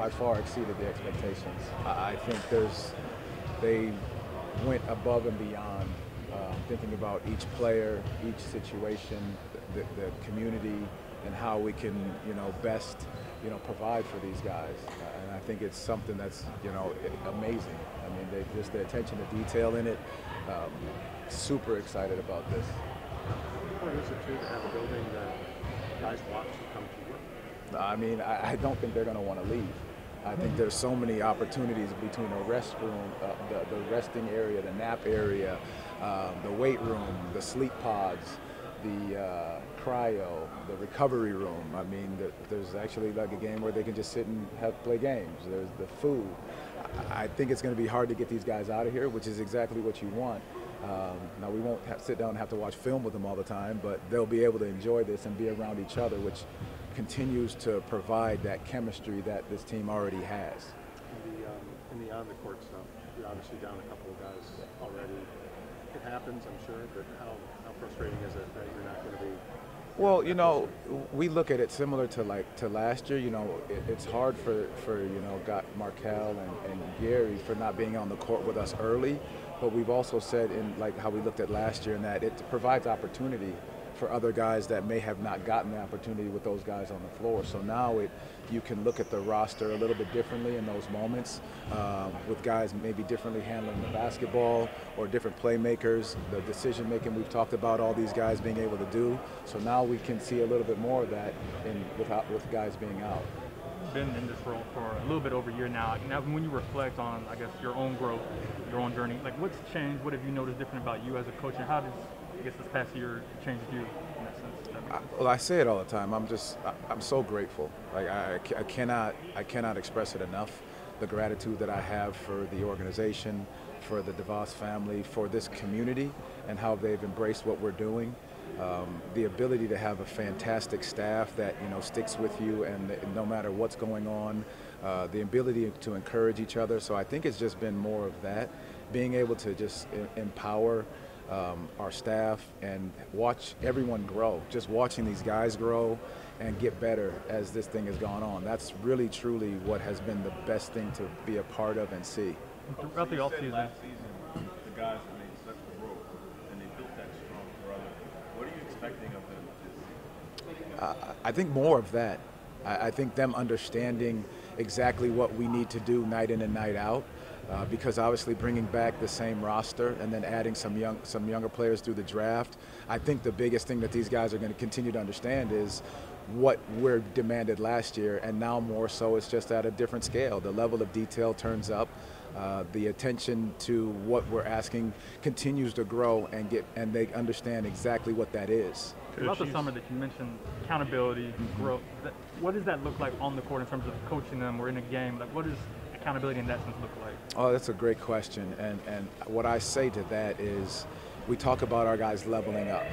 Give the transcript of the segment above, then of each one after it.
by far exceeded the expectations. I think they went above and beyond, thinking about each player, each situation, the community, and how we can, best, provide for these guys. And I think it's something that's, amazing. I mean, just the attention to detail in it. Super excited about this. What is it too to have a building that guys watch and come to work? I mean, I don't think they're going to want to leave. I think there's so many opportunities between a restroom, the resting area, the nap area, the weight room, the sleep pods, the cryo, the recovery room. I mean, there's actually like a game where they can just sit and play games. There's the food. I think it's going to be hard to get these guys out of here, which is exactly what you want. Now, we won't sit down and have to watch film with them all the time, but they'll be able to enjoy this and be around each other, which continues to provide that chemistry that this team already has. In the on-the-court stuff, you're obviously down a couple of guys already. It happens, I'm sure, but how frustrating is it that you're not going to be? Well, we look at it similar to last year. It's hard for got Markel and Gary for not being on the court with us early, but we've also said in like how we looked at last year, and that it provides opportunity for other guys that may have not gotten the opportunity with those guys on the floor. So now you can look at the roster a little bit differently in those moments, with guys maybe differently handling the basketball or different playmakers, the decision making we've talked about all these guys being able to do. So now we can see a little bit more of that with guys being out. Been in this role for a little bit over a year now. Now, when you reflect on, I guess, your own growth, your own journey, like what's changed? What have you noticed different about you as a coach, and how does, I guess, this past year changed you in that sense? Well, I say it all the time. I'm so grateful. Like I cannot express it enough. The gratitude that I have for the organization, for the DeVos family, for this community, and how they've embraced what we're doing. The ability to have a fantastic staff that sticks with you, and no matter what's going on, the ability to encourage each other. So I think it's just been more of that, being able to just empower our staff and watch everyone grow. Just watching these guys grow and get better as this thing has gone on. That's really truly what has been the best thing to be a part of and see. Throughout the offseason, last season, the guys made such a growth, and they built that strong brother. What are you expecting of them this season? I think more of that. I think them understanding exactly what we need to do night in and night out, because obviously bringing back the same roster and then adding some younger players through the draft. I think the biggest thing that these guys are going to continue to understand is what we're demanded last year, and now more so it's just at a different scale. The level of detail turns up. The attention to what we're asking continues to grow, and they understand exactly what that is. Throughout the summer that you mentioned, accountability, growth, what does that look like on the court in terms of coaching them or in a game? Like, what does accountability in that sense look like? Oh, that's a great question. And what I say to that is we talk about our guys leveling up.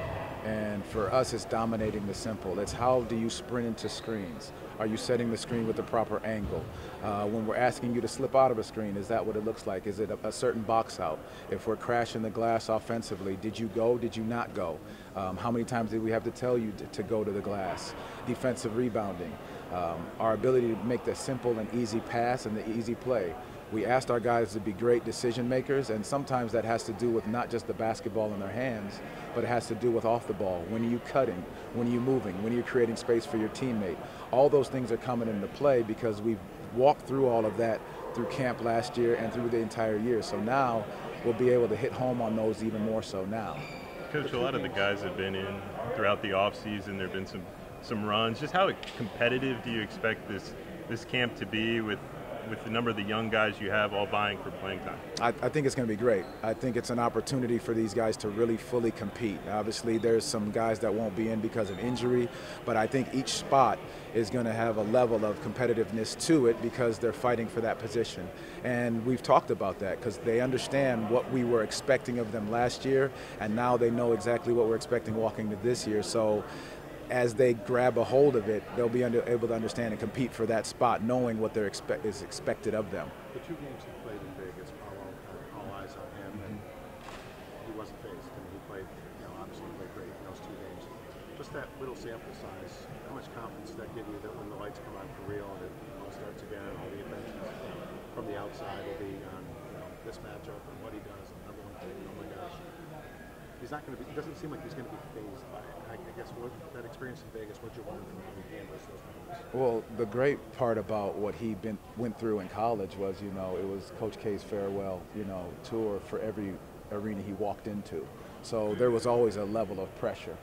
And for us, it's dominating the simple. It's how do you sprint into screens? Are you setting the screen with the proper angle? When we're asking you to slip out of a screen, is that what it looks like? Is it a certain box out? If we're crashing the glass offensively, did you go, did you not go? How many times did we have to tell you to go to the glass? Defensive rebounding. Our ability to make the simple and easy pass and the easy play. We asked our guys to be great decision makers, and sometimes that has to do with not just the basketball in their hands, but it has to do with off the ball. When are you cutting? When are you moving? When are you creating space for your teammate? All those things are coming into play because we've walked through all of that through camp last year and through the entire year. So now we'll be able to hit home on those even more so now. Coach, a lot of the guys have been in throughout the offseason. There have been some runs. Just how competitive do you expect this camp to be with the number of the young guys you have all vying for playing time? I think it's going to be great. I think it's an opportunity for these guys to really fully compete. Obviously, there's some guys that won't be in because of injury, but I think each spot is going to have a level of competitiveness to it because they're fighting for that position. And we've talked about that because they understand what we were expecting of them last year, and now they know exactly what we're expecting walking to this year. So as they grab a hold of it, they'll be able to understand and compete for that spot, knowing what is expected of them. The two games he played in Vegas, Paulo had all eyes on him, and he wasn't phased. I mean, he played, obviously played great in those two games. Just that little sample size, how much confidence does that give you that when the lights come on for real and it all starts again, all the outside will be on this matchup and what he does and everyone thinking, oh my gosh, he's not going to be. It doesn't seem like he's going to be phased by it. I guess what that experience in Vegas, what you learned from how he handles those moments. Well, the great part about what he went through in college was, it was Coach K's farewell, tour for every arena he walked into. So there was always a level of pressure.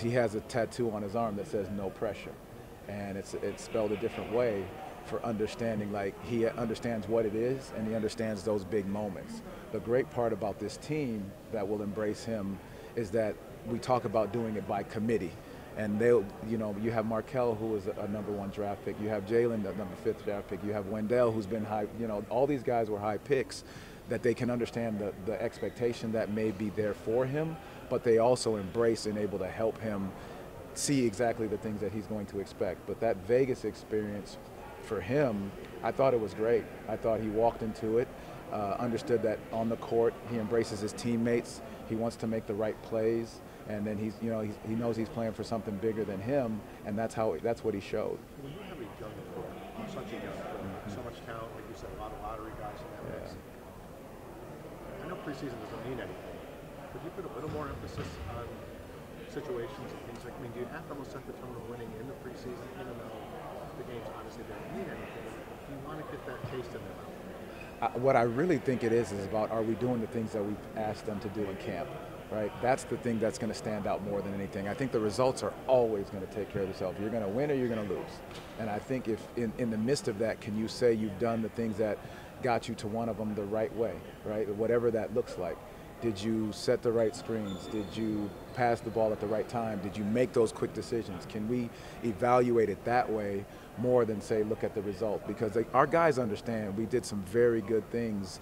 He has a tattoo on his arm that says "No pressure," and it's spelled a different way for understanding. Like, he understands what it is, and he understands those big moments. The great part about this team that will embrace him is that we talk about doing it by committee. And you have Markel, who was a #1 draft pick. You have Jalen, the #5 draft pick. You have Wendell, who's been high. All these guys were high picks, that they can understand the expectation that may be there for him, but they also embrace and able to help him see exactly the things that he's going to expect. But that Vegas experience for him, I thought it was great. I thought he walked into it, understood that on the court he embraces his teammates. He wants to make the right plays. And then he knows he's playing for something bigger than him, and that's what he showed. When you have a young core, such a young core, so much talent, like you said, a lot of lottery guys in that mix. I know preseason doesn't mean anything, but you put a little more emphasis on situations and things like. Do you have to almost set the tone of winning in the preseason, even though the games obviously don't mean anything? Do you want to get that taste in their mouth? What I really think it is about, are we doing the things that we've asked them to do in camp? Right, that's the thing that's going to stand out more than anything. I think the results are always going to take care of themselves. You're going to win or you're going to lose. And I think if in the midst of that, can you say you've done the things that got you to one of them the right way, right? Whatever that looks like. Did you set the right screens? Did you pass the ball at the right time? Did you make those quick decisions? Can we evaluate it that way more than say, look at the result? Because our guys understand we did some very good things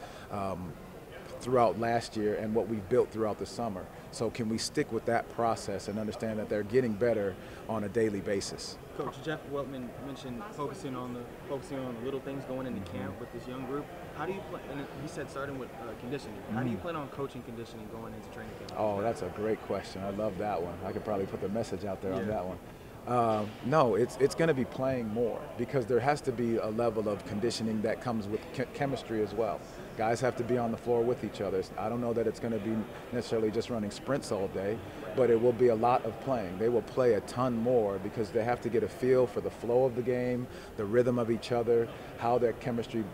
throughout last year and what we've built throughout the summer. So can we stick with that process and understand that they're getting better on a daily basis? Coach Jeff Weltman mentioned focusing on the little things going into camp with this young group. How do you plan? And he said starting with conditioning. How do you plan on coaching conditioning going into training camp? Oh, that's a great question. I love that one. I could probably put the message out there on that one. No, it's going to be playing more, because there has to be a level of conditioning that comes with chemistry as well. Guys have to be on the floor with each other. I don't know that it's going to be necessarily just running sprints all day, but it will be a lot of playing. They will play a ton more because they have to get a feel for the flow of the game, the rhythm of each other, how their chemistry,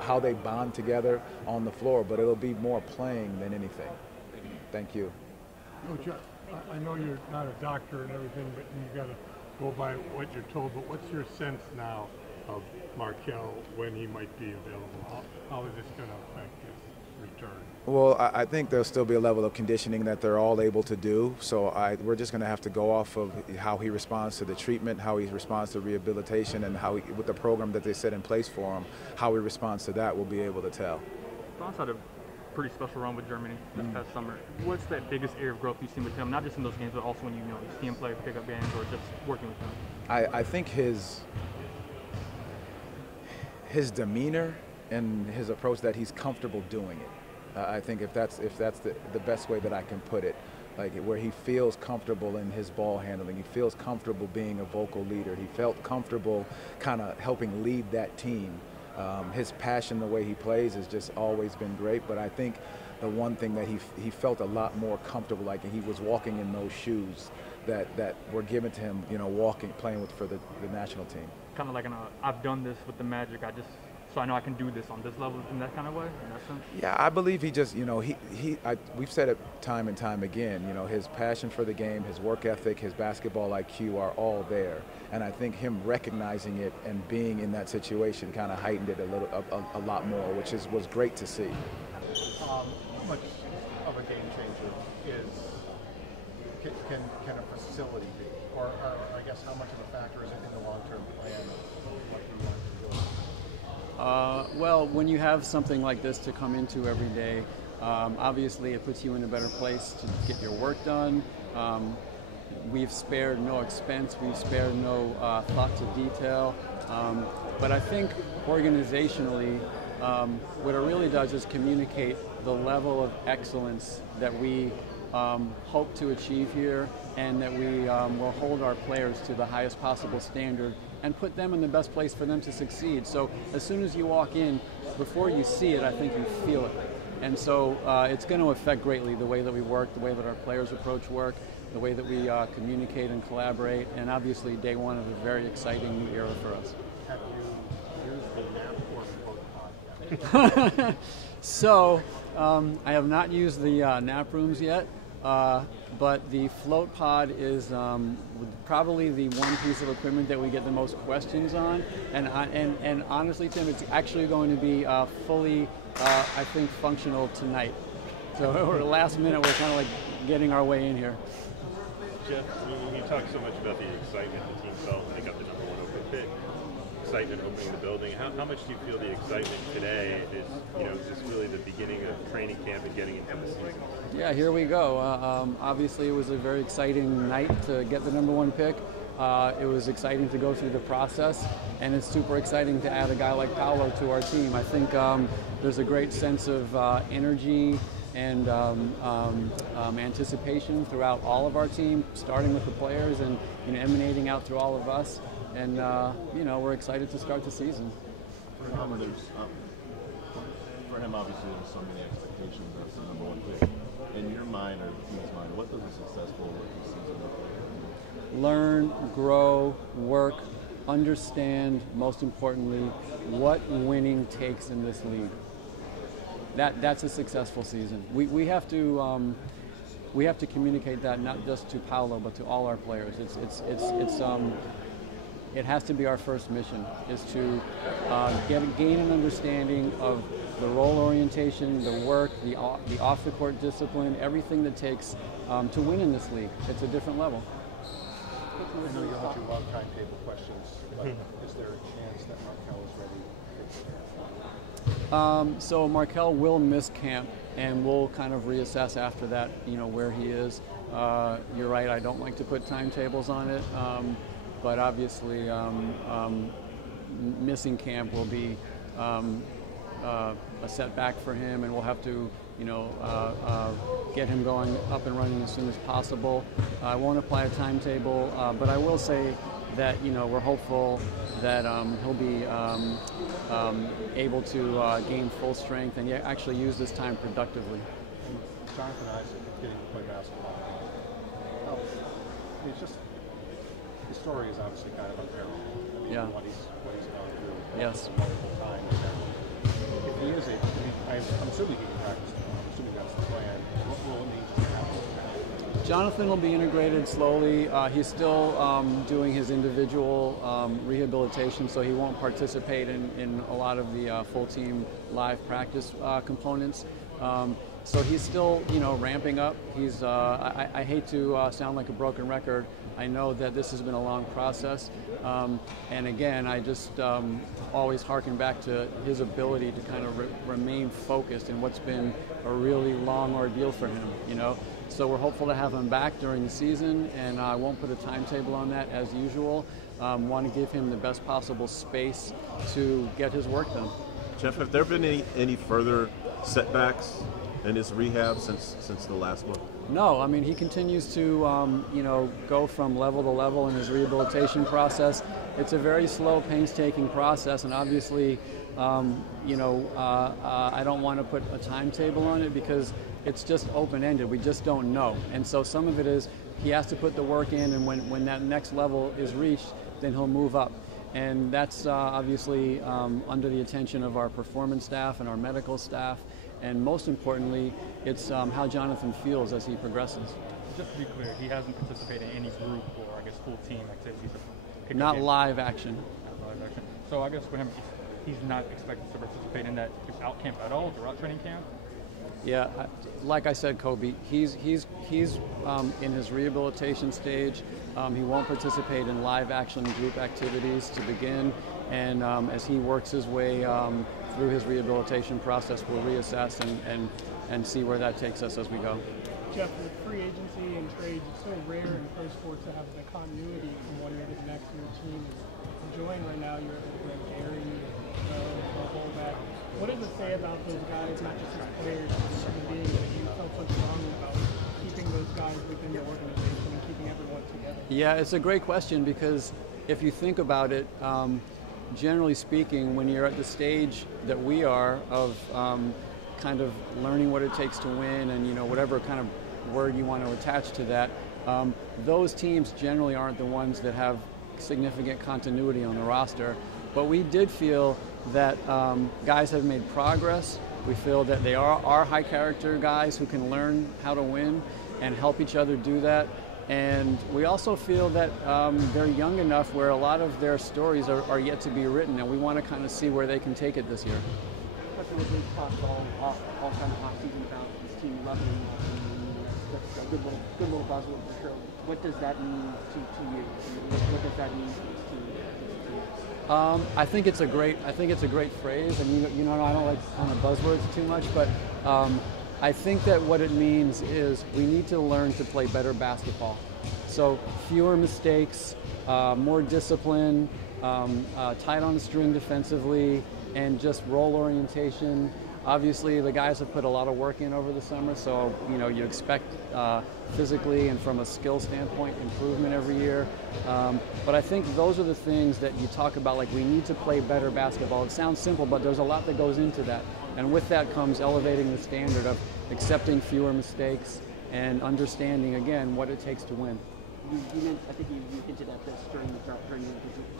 how they bond together on the floor, but it'll be more playing than anything. Thank you. Coach, I know you're not a doctor and everything, but you got to go by what you're told. But what's your sense now of Markel, when he might be available? How is this going to affect his return? Well, I think there'll still be a level of conditioning that they're all able to do. So we're just going to have to go off of how he responds to the treatment, how he responds to rehabilitation, and how with the program that they set in place for him, how he responds to that, we'll be able to tell. France had a pretty special run with Germany this past summer. What's that biggest area of growth you've seen with him, not just in those games, but also when you see him play pickup games or just working with him? I think his demeanor and his approach, that he's comfortable doing it. I think if that's the best way that I can put it, like where he feels comfortable in his ball handling, he feels comfortable being a vocal leader, he felt comfortable kind of helping lead that team. His passion, the way he plays, has just always been great, but I think the one thing that he felt a lot more comfortable, like he was walking in those shoes that were given to him, playing for the national team. Kind of like I've done this with the Magic, so I know I can do this on this level in that kind of way, in that sense? Yeah, I believe he just, we've said it time and time again, his passion for the game, his work ethic, his basketball IQ are all there. And I think him recognizing it and being in that situation kind of heightened it a lot more, which was great to see. How much of a game changer can a facility be? Or I guess how much of a factor is it in the long-term plan of what you want to do? Well, when you have something like this to come into every day, obviously it puts you in a better place to get your work done. We've spared no expense, we've spared no thought to detail, but I think organizationally, what it really does is communicate the level of excellence that we hope to achieve here, and that we will hold our players to the highest possible standard and put them in the best place for them to succeed. So as soon as you walk in, before you see it, I think you feel it. And so it's going to affect greatly the way that we work, the way that our players approach work, the way that we communicate and collaborate, and obviously day one of a very exciting new era for us. Have you used the nap or float pod yet? So I have not used the nap rooms yet, but the float pod is probably the one piece of equipment that we get the most questions on, and honestly, Tim, it's actually going to be fully, I think, functional tonight. So we're last minute, we're kind of like getting our way in here. Jeff, you talk so much about the excitement the team felt when they got the #1 overall pick. Excitement opening the building. How much do you feel the excitement today is, is this really the beginning of training camp and getting into the season? Yeah, here we go. Obviously, it was a very exciting night to get the #1 pick. It was exciting to go through the process, and it's super exciting to add a guy like Paolo to our team. I think there's a great sense of energy and anticipation throughout all of our team, starting with the players and emanating out through all of us. And we're excited to start the season. For him, obviously, there's so many expectations as the #1 pick. In your mind, or the team's mind, what does a successful rookie season look like? Learn, grow, work, understand, most importantly, what winning takes in this league. That's a successful season. We have to communicate that not just to Paolo but to all our players. It has to be our first mission, is to gain an understanding of the role orientation, the work, the off-the-court discipline, everything that takes to win in this league. It's a different level. I know you'll have to love timetable questions, but is there a chance that Markelle is ready? So Markelle will miss camp, and we'll kind of reassess after that, where he is. You're right, I don't like to put timetables on it, but obviously missing camp will be a setback for him, and we'll have to get him going up and running as soon as possible. I won't apply a timetable, but I will say that we're hopeful that he'll be able to gain full strength and actually use this time productively. Jonathan Isaac getting to play basketball. His story is obviously kind of unparalleled. Yeah. What he's gone through. Yes. Multiple times. If he is I'm assuming he can practice. I'm assuming that's the plan. What will it need to happen? Jonathan will be integrated slowly. He's still doing his individual rehabilitation, so he won't participate in a lot of the full team live practice components. So he's still, ramping up. He's. I hate to sound like a broken record. I know that this has been a long process, and again, I just always harken back to his ability to kind of remain focused in what's been a really long ordeal for him. So we're hopeful to have him back during the season, and I won't put a timetable on that as usual. Want to give him the best possible space to get his work done. Jeff, have there been any further setbacks in his rehab since the last one? No, I mean, he continues to, go from level to level in his rehabilitation process. It's a very slow, painstaking process, and obviously, I don't want to put a timetable on it because it's just open-ended. We just don't know. And so some of it is he has to put the work in, and when that next level is reached, then he'll move up. And that's obviously under the attention of our performance staff and our medical staff. And most importantly, it's how Jonathan feels as he progresses. Just to be clear, he hasn't participated in any group or, I guess, full team activities. Not live action. Not live action. So I guess for him, he's not expected to participate in that throughout camp at all, throughout training camp? Yeah, like I said, Kobe, he's in his rehabilitation stage. He won't participate in live action group activities to begin, and as he works his way through his rehabilitation process, we'll reassess and see where that takes us as we go. Jeff, with free agency and trades, it's so rare in pro sports to have the continuity from one year to the next, and your team is enjoying right now. You're able to bring Gary, the whole back. What does it say about those guys, not just as players, but as human beings, that you felt so strongly about keeping those guys within the organization and keeping everyone together? Yeah, it's a great question because if you think about it, generally speaking, when you're at the stage that we are of kind of learning what it takes to win, and whatever kind of word you want to attach to that, those teams generally aren't the ones that have significant continuity on the roster. But we did feel that guys have made progress. We feel that they are high character guys who can learn how to win and help each other do that. And we also feel that they're young enough where a lot of their stories are yet to be written, and we want to kind of see where they can take it this year. Especially with we've talked all kind of off-season about this team leveling up, and that's a good little buzzword for sure. What does that mean to you? What does that mean to this team? I think it's a great phrase, and I don't like kind of buzzwords too much, but I think that what it means is we need to learn to play better basketball. So fewer mistakes, more discipline, tight on the string defensively, and just role orientation. Obviously, the guys have put a lot of work in over the summer, so you expect physically and from a skill standpoint improvement every year. But I think those are the things that you talk about, like we need to play better basketball. It sounds simple, but there's a lot that goes into that. And with that comes elevating the standard of accepting fewer mistakes and understanding, again, what it takes to win. I think you hinted at this during the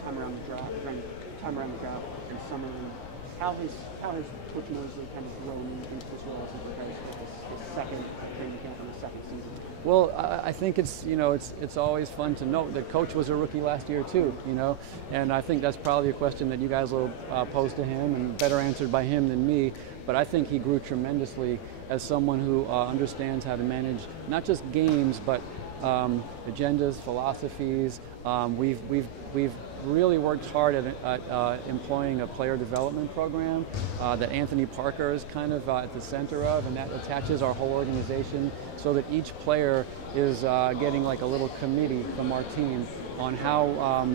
time around the draft, and summer. How has Coach Mosley kind of grown into this role as his second training camp in the second season? Well, I think it's always fun to note that Coach was a rookie last year too, and I think that's probably a question that you guys will pose to him and better answered by him than me. But I think he grew tremendously as someone who understands how to manage not just games but agendas, philosophies. We've really worked hard at employing a player development program that Anthony Parker is kind of at the center of, and that attaches our whole organization so that each player is getting like a little committee from our team on how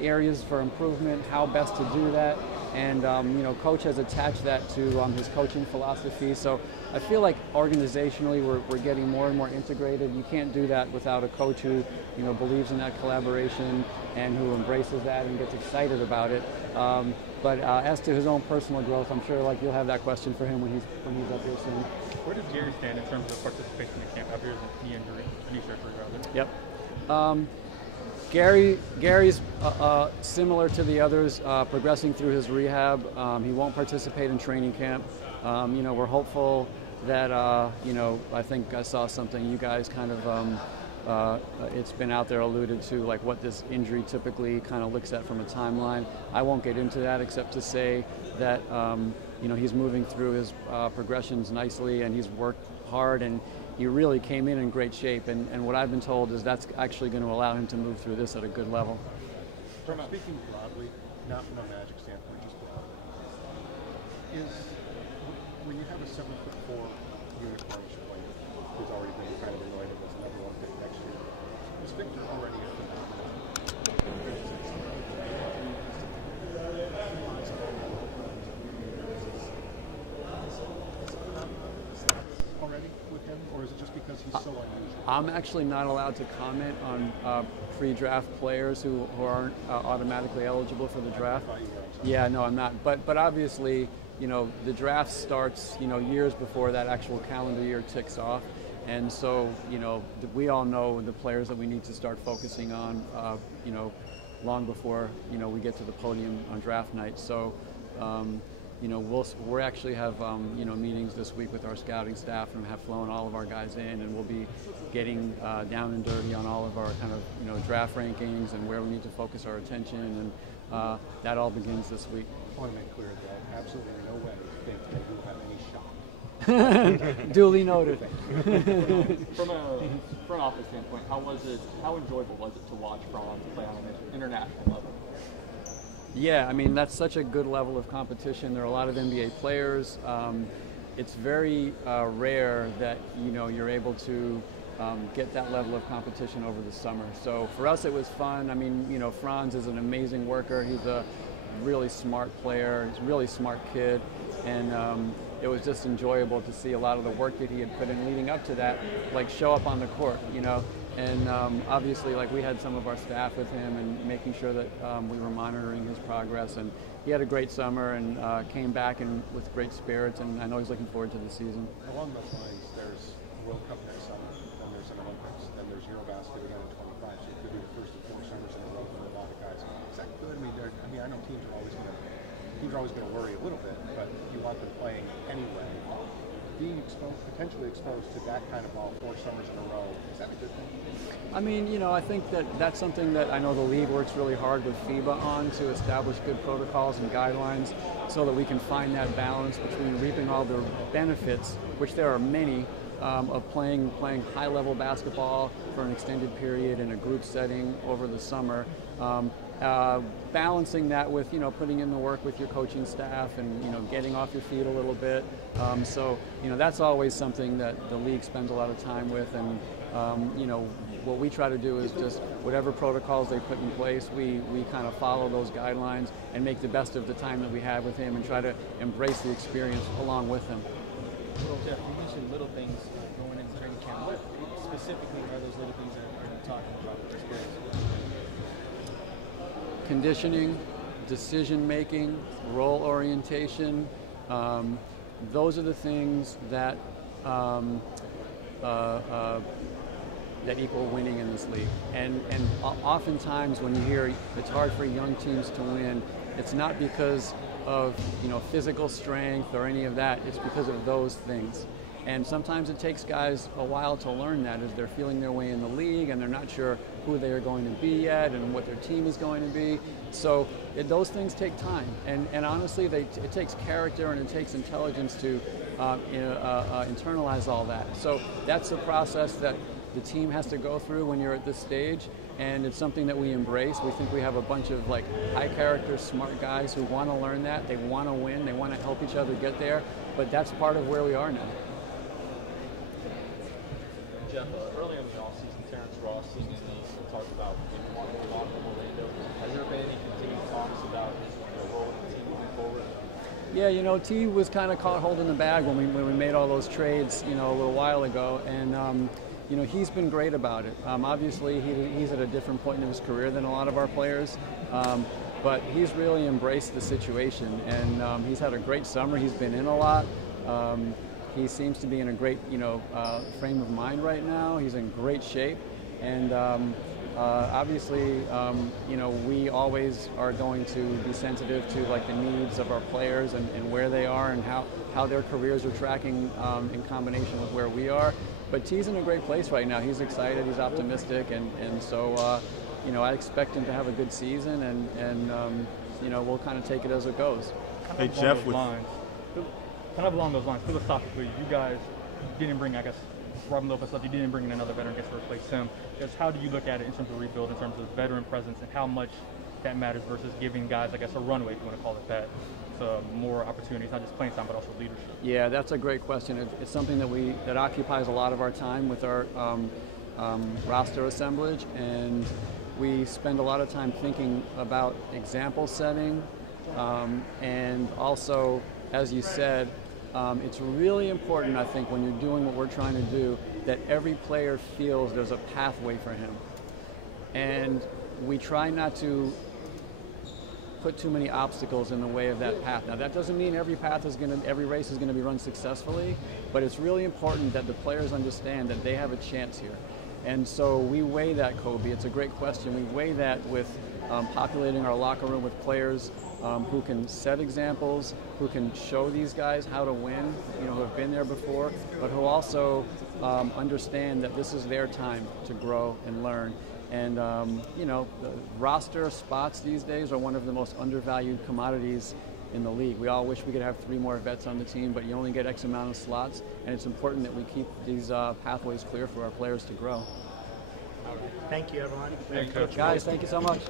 areas for improvement, how best to do that. And Coach has attached that to his coaching philosophy. So I feel like organizationally we're getting more and more integrated. You can't do that without a coach who believes in that collaboration and who embraces that and gets excited about it. But as to his own personal growth, I'm sure you'll have that question for him when he's up here soon. Where does Gary stand in terms of participation in camp after his knee surgery rather? Yep. Gary's similar to the others, progressing through his rehab. He won't participate in training camp. We're hopeful that, I think I saw something you guys kind of, it's been out there alluded to, like what this injury typically kind of looks at from a timeline. I won't get into that except to say that, he's moving through his progressions nicely, and he's worked hard, and he really came in great shape, and what I've been told is that's actually going to allow him to move through this at a good level. Speaking broadly, not from a Magic standpoint, just broadly, is when you have a 7'4" unicornish player who's already been kind of anointed as the number 1 pick next year, is Victor already a phenomenon? Already with him, or is it just because he's so unusual? I'm actually not allowed to comment on pre-draft players who aren't automatically eligible for the draft. Yeah, no, I'm not. But obviously, the draft starts, years before that actual calendar year ticks off. And so, we all know the players that we need to start focusing on, long before, we get to the podium on draft night. So, we'll actually have, meetings this week with our scouting staff and have flown all of our guys in, and we'll be getting down and dirty on all of our kind of, draft rankings and where we need to focus our attention, and that all begins this week. I want to make clear that absolutely no way think that you have any shot. Duly noted. From a front office standpoint, how enjoyable was it to watch Franz play on an international level? Yeah, I mean, that's such a good level of competition. There are a lot of NBA players. It's very rare that, you're able to get that level of competition over the summer. So for us, it was fun. I mean, Franz is an amazing worker. He's a really smart player. He's a really smart kid. And it was just enjoyable to see a lot of the work that he had put in leading up to that, show up on the court, And obviously, like, we had some of our staff with him and making sure that we were monitoring his progress. And he had a great summer and came back and with great spirits, and I know he's looking forward to the season. Along those lines, there's World Cup next summer, then there's an Olympics, then there's Eurobasket again in 25, so it could be the first of 4 summers in a row for a lot of guys. Is that good? I mean, I know teams are always going to worry a little bit, but you want them playing anyway. Being potentially exposed to that kind of ball 4 summers in a row, is that a good thing? I mean, you know, I think that that's something that I know the league works really hard with FIBA on, to establish good protocols and guidelines so that we can find that balance between reaping all the benefits, which there are many, of playing high-level basketball for an extended period in a group setting over the summer. Balancing that with, you know, putting in the work with your coaching staff and, you know, getting off your feet a little bit. So, you know, that's always something that the league spends a lot of time with. And, you know, what we try to do is just whatever protocols they put in place, we kind of follow those guidelines and make the best of the time that we have with him and try to embrace the experience along with him. Well, Jeff, you mentioned little things going into training camp. What specifically are those little things that you're talking about with experience? Conditioning, decision making, role orientation, those are the things that that equal winning in this league. And oftentimes when you hear it's hard for young teams to win, it's not because of, you know, physical strength or any of that. It's because of those things. And sometimes it takes guys a while to learn that as they're feeling their way in the league and they're not sure who they are going to be yet and what their team is going to be. So those things take time. And honestly, it takes character and it takes intelligence to internalize all that. So that's the process that the team has to go through when you're at this stage. And it's something that we embrace. We think we have a bunch of, like, high character, smart guys who want to learn that. They want to win. They want to help each other get there. But that's part of where we are now. Jeff, earlier in the offseason, Terrence Ross and Denise talked about maybe wanting to belong in Orlando. Has there been any continued talks about his role in the team moving forward? Yeah, you know, T was kind of caught holding the bag when we made all those trades, you know, a little while ago, and you know, he's been great about it. Obviously, he's at a different point in his career than a lot of our players, but he's really embraced the situation, and he's had a great summer. He's been in a lot. He seems to be in a great, you know, frame of mind right now. He's in great shape, and obviously, you know, we always are going to be sensitive to, like, the needs of our players and where they are and how their careers are tracking in combination with where we are. But T's in a great place right now. He's excited, he's optimistic, and so, you know, I expect him to have a good season, and you know, we'll kind of take it as it goes. Hey, Jeff, kind of along those lines, philosophically, you guys didn't bring, I guess, Robin Lopez left, you didn't bring in another veteran, I guess, to replace him. Just how do you look at it in terms of rebuild, in terms of veteran presence, and how much that matters versus giving guys, I guess, a runway, if you want to call it that, so more opportunities, not just playing time, but also leadership? Yeah, that's a great question. It's something that occupies a lot of our time with our roster assemblage, and we spend a lot of time thinking about example setting, and also, as you said, it's really important, I think, when you're doing what we're trying to do, that every player feels there's a pathway for him. And we try not to put too many obstacles in the way of that path. Now, that doesn't mean every race is going to be run successfully, but it's really important that the players understand that they have a chance here. And so we weigh that, Kobe. It's a great question. We weigh that with populating our locker room with players who can set examples, who can show these guys how to win, you know, who have been there before, but who also understand that this is their time to grow and learn. And, you know, the roster spots these days are one of the most undervalued commodities in the league. We all wish we could have 3 more vets on the team, but you only get X amount of slots, and it's important that we keep these pathways clear for our players to grow. Thank you, everyone. Thank you, Coach. Guys, thank you so much.